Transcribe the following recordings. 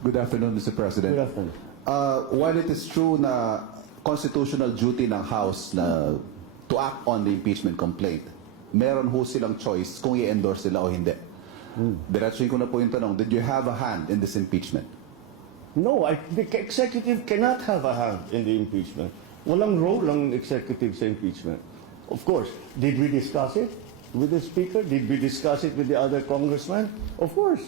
Good afternoon, Mr. President. Good afternoon. While it is true na constitutional duty ng House na to act on the impeachment complaint, meron ho silang choice kung i-endorse sila o hindi. Diretsuhin ko na po yung tanong, did you have a hand in this impeachment? No, the executive cannot have a hand in the impeachment. Walang role ang executive sa impeachment. Of course, did we discuss it with the Speaker? Did we discuss it with the other congressmen? Of course.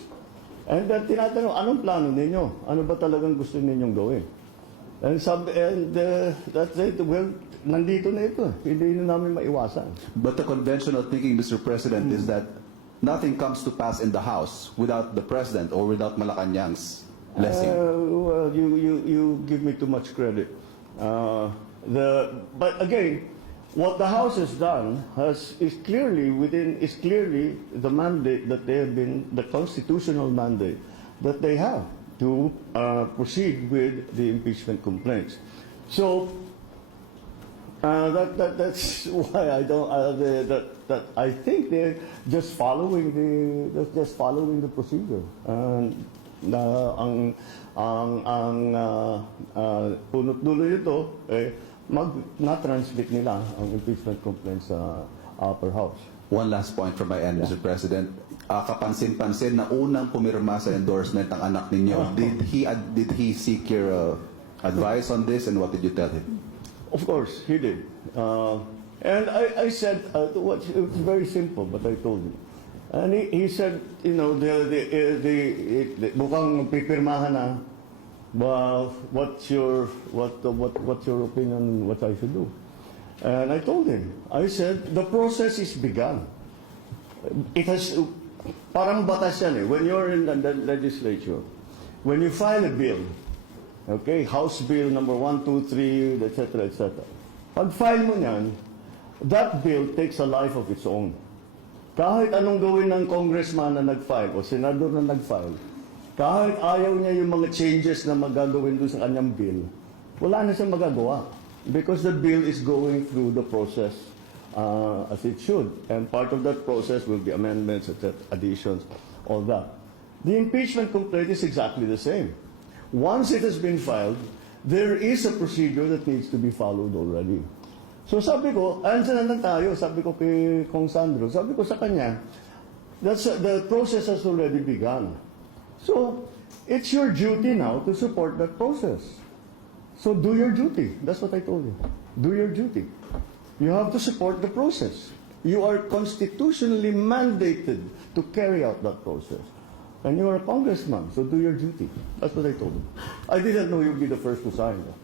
And then tinatanong, anong plano ninyo? Ano ba talagang gusto ninyong gawin? And that's it. Well, nandito na ito. Hindi na namin maiwasan. But the conventional thinking, Mr. President, is that nothing comes to pass in the House without the President or without Malacanang's blessing. Well, you give me too much credit. But again, what the House has done is clearly the mandate that they have been, the constitutional mandate that they have to proceed with the impeachment complaints. So that's why I don't that I think they're just following the procedure. Punot dulo nito na-transmit nila ang impeachment complaint sa upper house. One last point from my end, Mr. President. Kapansin-pansin na unang pumirma sa endorsement ang anak ninyo. Did he seek your advice on this, and what did you tell him? Of course, he did. And I said, it was very simple, but I told him. And he said, you know, mukhang pipirmahan na. Well, what's your opinion? What I should do? And I told him. I said the process is begun. It has parang batas yan eh. When you're in the legislature, when you file a bill, okay, House Bill number 1, 2, 3, etc., etc. Pag file mo niyan, that bill takes a life of its own. Kahit anong gawin ng congressman na nag-file o senador na nag-file, kahit ayaw niya yung mga changes na magagawin doon sa kanyang bill, wala na siyang magagawa. Because the bill is going through the process as it should. And part of that process will be amendments, additions, all that. The impeachment complaint is exactly the same. Once it has been filed, there is a procedure that needs to be followed already. So sabi ko, andyan na tayo, sabi ko kay Kong Sandro, sabi ko sa kanya, the process has already begun. So, it's your duty now to support that process. So do your duty. That's what I told you. Do your duty. You have to support the process. You are constitutionally mandated to carry out that process. And you are a congressman, so do your duty. That's what I told him. I didn't know you'd be the first to sign that.